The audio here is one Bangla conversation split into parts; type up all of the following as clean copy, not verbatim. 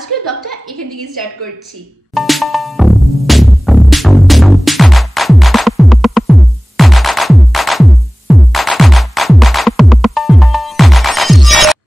আজকের ব্লগটা এখান থেকে স্টার্ট করছি।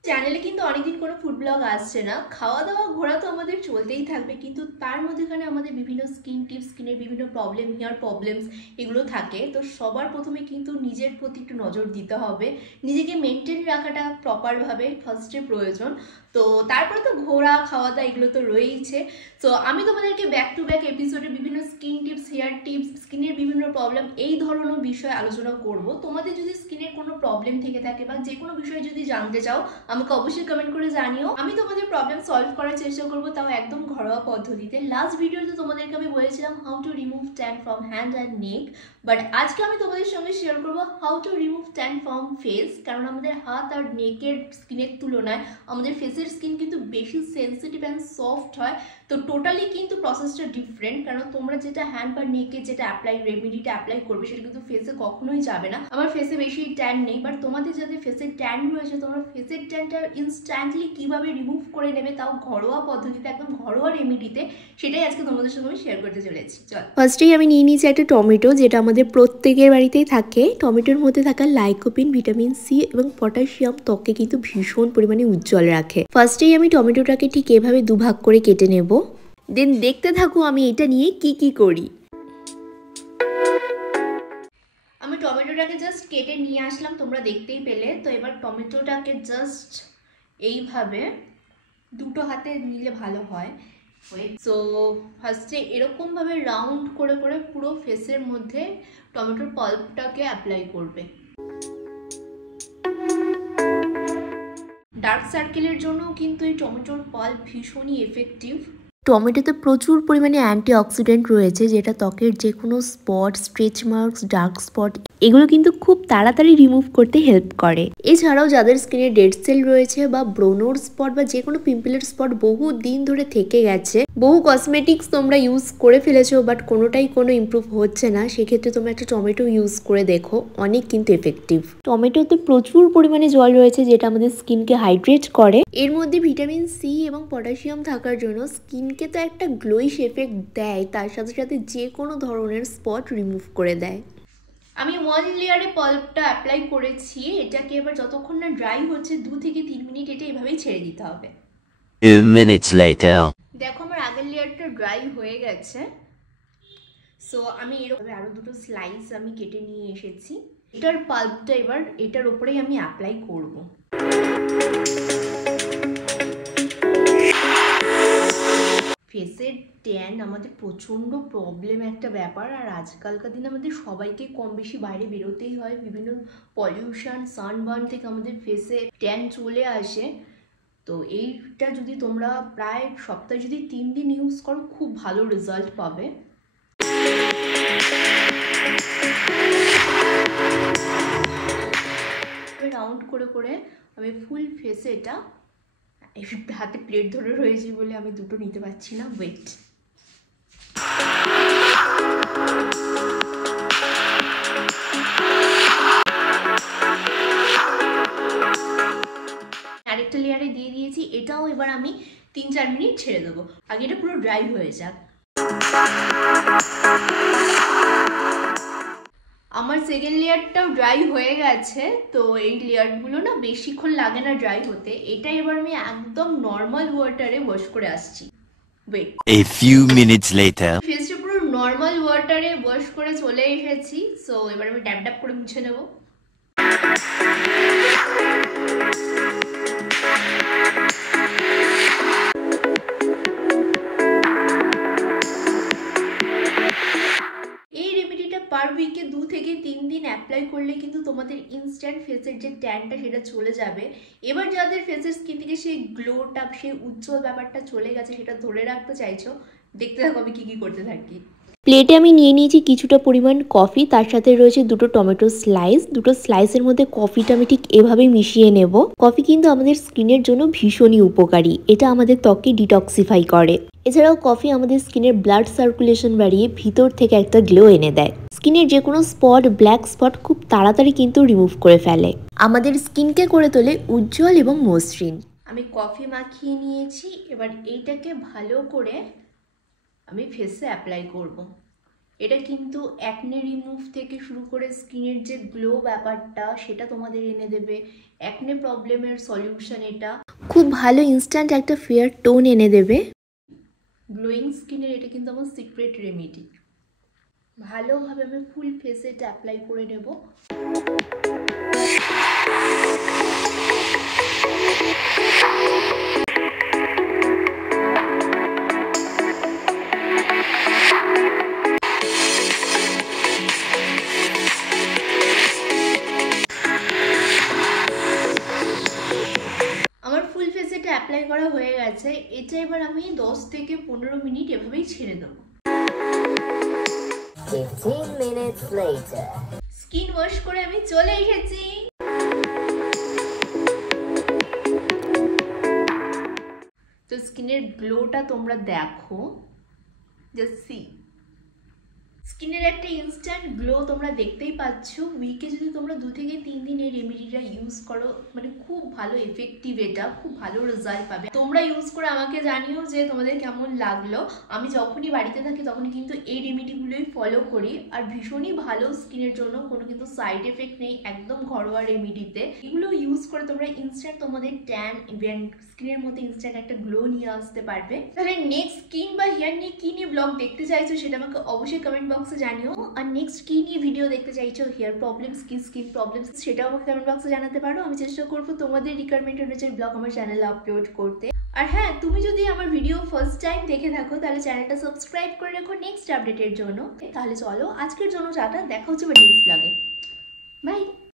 চ্যানেলে কিন্তু অনেকদিন কোনো ফুড ব্লগ আসছে না। খাওয়া দাওয়া ঘোরা তো আমাদের চলতেই থাকবে, কিন্তু তার মধ্যেখানে আমাদের বিভিন্ন স্কিন টিপস, স্কিনের বিভিন্ন প্রবলেম, হেয়ার প্রবলেমস এগুলো থাকে। তো সবার প্রথমে কিন্তু নিজের প্রতি একটু নজর দিতে হবে, নিজেকে মেনটেন রাখাটা প্রপারভাবে ফার্স্টে প্রয়োজন। তো তারপরে তো ঘোরা, খাওয়া দাওয়া এগুলো তো রয়েইছে। তো আমি তোমাদেরকে ব্যাক টু ব্যাক এপিসোডে বিভিন্ন স্কিন টিপস, হেয়ার টিপস, স্কিনের বিভিন্ন প্রবলেম এই ধরনের বিষয়ে আলোচনা করব। তোমাদের যদি স্কিনের কোনো প্রবলেম থেকে থাকে বা যে কোনো বিষয়ে যদি জানতে চাও আমাকে অবশ্যই কমেন্ট করে জানিও। আমি তোমাদের প্রবলেম সলভ করার চেষ্টা করবো, তাও একদম ঘরোয়া পদ্ধতিতে। লাস্ট ভিডিওতে তোমাদেরকে আমি বলেছিলাম how to remove tan from hand and neck, but আজকে আমি তোমাদের সঙ্গে শেয়ার করবো how to remove tan from face. কারণ আমাদের হাত আর নেকের স্কিনের তুলনায় আমাদের ফেসের স্কিন কিন্তু বেশি সেন্সিটিভ অ্যান্ড সফট হয়। তো টোটালি কিন্তু প্রসেসটা ডিফারেন্ট, কারণ তোমরা যেটা হ্যান্ড বা নেকে যেটা রেমেডিটা অ্যাপ্লাই করবে সেটা কিন্তু ফেসে কখনোই যাবে না। আমার ফেসে বেশি ট্যান নেই, বাট তোমাদের যাদের ফেসে ট্যান রয়েছে তোমরা ফেসের ট্যানটা ইনস্ট্যান্টলি কিভাবে রিমুভ করে নেবে, তাও ঘরোয়া পদ্ধতিতে, একদম ঘরোয়া রেমেডিতে, সেটাই আজকে তোমাদের সঙ্গে আমি শেয়ার করতে চলেছি। চল, ফার্স্টেই আমি নিয়ে নিয়েছি একটা টমেটো, যেটা আমাদের প্রত্যেকের বাড়িতেই থাকে। টমেটোর মধ্যে থাকা লাইকোপিন, ভিটামিন সি এবং পটাশিয়াম ত্বককে কিন্তু ভীষণ পরিমাণে উজ্জ্বল রাখে। ফার্স্টেই আমি টমেটোটাকে ঠিক এভাবে দুভাগ করে কেটে নেব। দেন দেখতে থাকো আমি এটা নিয়ে কি করি। আমি টমেটোটাকে জাস্ট কেটে নিয়ে আসলাম, তোমরা দেখতেই পেলে। তো এবার টমেটোটাকে জাস্ট এইভাবে দুটো হাতে নিলে ভালো হয়। সো ফার্স্টে এরকমভাবে রাউন্ড করে করে পুরো ফেসের মধ্যে টমেটোর পাল্পটাকে অ্যাপ্লাই করবে। ডার্ক সার্কেলের জন্যও কিন্তু এই টমেটোর পাল্প ভীষণই এফেক্টিভ। টমেটোতে প্রচুর পরিমাণে অ্যান্টিঅক্সিডেন্ট রয়েছে, যেটা ত্বকের যে কোনো spot, stretch marks, dark spot এগুলো কিন্তু খুব তাড়াতাড়ি রিমুভ করতে হেল্প করে। এছাড়াও যাদের স্কিনে ডেড সেল রয়েছে বা ব্রোনোর স্পট বা যে কোনো পিম্পলের স্পট বহু দিন ধরে থেকে গেছে, বহু কসমেটিক্স তোমরা ইউজ করে ফেলেছো বাট কোনোটাই কোনো ইমপ্রুভ হচ্ছে না, সেক্ষেত্রে তোমরা একটা টমেটো ইউজ করে দেখো, অনেক কিন্তু এফেক্টিভ। টমেটোতে প্রচুর পরিমাণে জল রয়েছে যেটা আমাদের স্কিনকে হাইড্রেট করে। এর মধ্যে ভিটামিন সি এবং পটাশিয়াম থাকার জন্য স্কিনকে তো একটা গ্লোইশ এফেক্ট দেয়, তার সাথে সাথে যে কোনো ধরনের স্পট রিমুভ করে দেয়। আমি 1 লেয়ারে পাল্পটা অ্যাপ্লাই করেছি। এটাকে এবার যতক্ষণ না ড্রাই হচ্ছে 2 থেকে 3 মিনিট এটা এভাবেই ছেড়ে দিতে হবে। 2 minutes later. দেখো আমার আগের লেয়ারটা ড্রাই হয়ে গেছে। সো আমি এরকম আরো দুটো স্লাইস আমি কেটে নিয়ে এসেছি। এটার পাল্পটা এবার এটার উপরেই আমি অ্যাপ্লাই করব। ফেসের ট্যান আমাদের প্রচণ্ড প্রবলেম একটা ব্যাপার, আর আজকালকার দিনে আমাদের সবাইকে কম বেশি বাইরে বেরোতেই হয়। বিভিন্ন পলিউশন, সানবার্ন থেকে আমাদের ফেসে ট্যান চলে আসে। তো এইটা যদি তোমরা প্রায় সপ্তাহে যদি 3 দিন ইউজ করো খুব ভালো রেজাল্ট পাবে। রাউন্ড করে করে আমি ফুল ফেসে এটা, হাতে প্লেট ধরে রয়েছে বলে আমি দুটো নিতে পারছি না, ওয়েট। আরেকটা লেয়ারে দিয়ে দিয়েছি, এটাও এবার আমি 3-4 মিনিট ছেড়ে দেবো। আগে এটা পুরো ড্রাই হয়ে যাক। আমার সেকেন্ড লেয়ারটাও ড্রাই হয়ে গেছে। তো এই লেয়ারগুলো না বেশিক্ষণ লাগে না ড্রাই হতে। এটা এবার আমি একদম নর্মাল ওয়াটারে ওয়াশ করে আসছি। Wait, A few minutes later. ফেসটা পুরো নর্মাল ওয়াটারে ওয়াশ করে চলে এসেছি। সো এবার আমি ড্যাপ ড্যাপ করে মুছে নেব। পার উইকে 2 থেকে 3 দিন অ্যাপ্লাই করলে কিন্তু তোমাদের ইনস্ট্যান্ট ফেসের যে ট্যানটা সেটা চলে যাবে। এবার যাদের ফেসের স্কিন থেকে সেই গ্লোটা, সেই উজ্জ্বল ব্যাপারটা চলে গেছে, সেটা ধরে রাখতে চাইছো, দেখতে থাকো আমি কি করতে থাকি। প্লেটে আমি নিয়ে নিয়েছি কিছুটা পরিমাণ কফি, তার সাথে রয়েছে দুটো টমেটো স্লাইস। দুটো স্লাইসের মধ্যে কফিটা আমি ঠিক এভাবেই মিশিয়ে নেব। কফি কিন্তু আমাদের স্কিনের জন্য ভীষণই উপকারী, এটা আমাদের ত্বককে ডিটক্সিফাই করে। এছাড়াও কফি আমাদের স্কিনের ব্লাড সার্কুলেশন বাড়িয়ে ভিতর থেকে একটা গ্লো এনে দেয়। স্কিনের যে কোনো স্পট, ব্ল্যাক স্পট খুব তাড়াতাড়ি কিন্তু রিমুভ করে ফেলে, আমাদের স্কিনকে করে তোলে উজ্জ্বল এবং মসৃণ। আমি কফি মাখিয়ে নিয়েছি, এবার এইটাকে ভালো করে আমি ফেসে অ্যাপ্লাই করব। এটা কিন্তু অ্যাকনে রিমুভ থেকে শুরু করে স্কিনের যে গ্লো ব্যাপারটা সেটা তোমাদের এনে দেবে। অ্যাকনে প্রবলেমের সলিউশন এটা, খুব ভালো ইনস্ট্যান্ট একটা ফেয়ার টোন এনে দেবে। গ্লোয়িং স্কিনের এটা কিন্তু আমার সিক্রেট রেমেডি। ভালোভাবে আমি ফুল ফেসে এটা অ্যাপ্লাই করে নেব। আমার ফুল ফেসে এটা অ্যাপ্লাই করা হয়ে গেছে। এটা এবার আমি 10 থেকে 15 মিনিট এভাবেই ছেড়ে দেবো। 15 minutes later. স্কিন ওয়াশ করে আমি চলে এসেছি। তো স্কিনের গ্লোটা তোমরা দেখো, জাস্ট সি। স্কিনের একটা ইনস্ট্যান্ট গ্লো তোমরা দেখতেই পাচ্ছ। উইকে যদি তোমরা 2 থেকে 3 দিন এই রেমেডিটা ইউজ করো, মানে খুব ভালো এফেক্টিভ, এটা খুব ভালো রেজাল্ট পাবে। তোমরা ইউজ করে আমাকে জানিও যে তোমাদের কেমন লাগলো। আমি যখনই বাড়িতে থাকি তখনই কিন্তু এই রেমেডিগুলোই ফলো করি, আর ভীষণই ভালো স্কিনের জন্য, কোনো কিন্তু সাইড এফেক্ট নেই, একদম ঘরোয়া রেমেডিতে। এগুলো ইউজ করে তোমরা ইনস্ট্যান্ট তোমাদের ট্যান ইভেন্ট স্কিনের মধ্যে ইনস্ট্যান্ট একটা গ্লো নিয়ে আসতে পারবে। তাহলে নেক্সট স্কিন বা হেয়ার নিয়ে কি নিয়ে ব্লগ দেখতে চাইছো সেটা আমাকে অবশ্যই কমেন্ট বক্সে জানিও। আর নেক্সট কি নিয়ে ভিডিও দেখতে চাইছো, হেয়ার প্রবলেমস কি স্কিন প্রবলেমস, সেটাও আমাকে কমেন্ট বক্সে জানাতে পারো। আমি চেষ্টা করবো তোমাদের রিকোয়ারমেন্ট অনুযায়ী ব্লগ আমার চ্যানেলে আপলোড করতে। আর হ্যাঁ, তুমি যদি আমার ভিডিও ফার্স্ট টাইম দেখে থাকো তাহলে চ্যানেলটা সাবস্ক্রাইব করে রাখো নেক্সট আপডেটের জন্য। তাহলে চলো আজকের জন্য টাটা, দেখা হচ্ছে নেক্সট ব্লগে। বাই।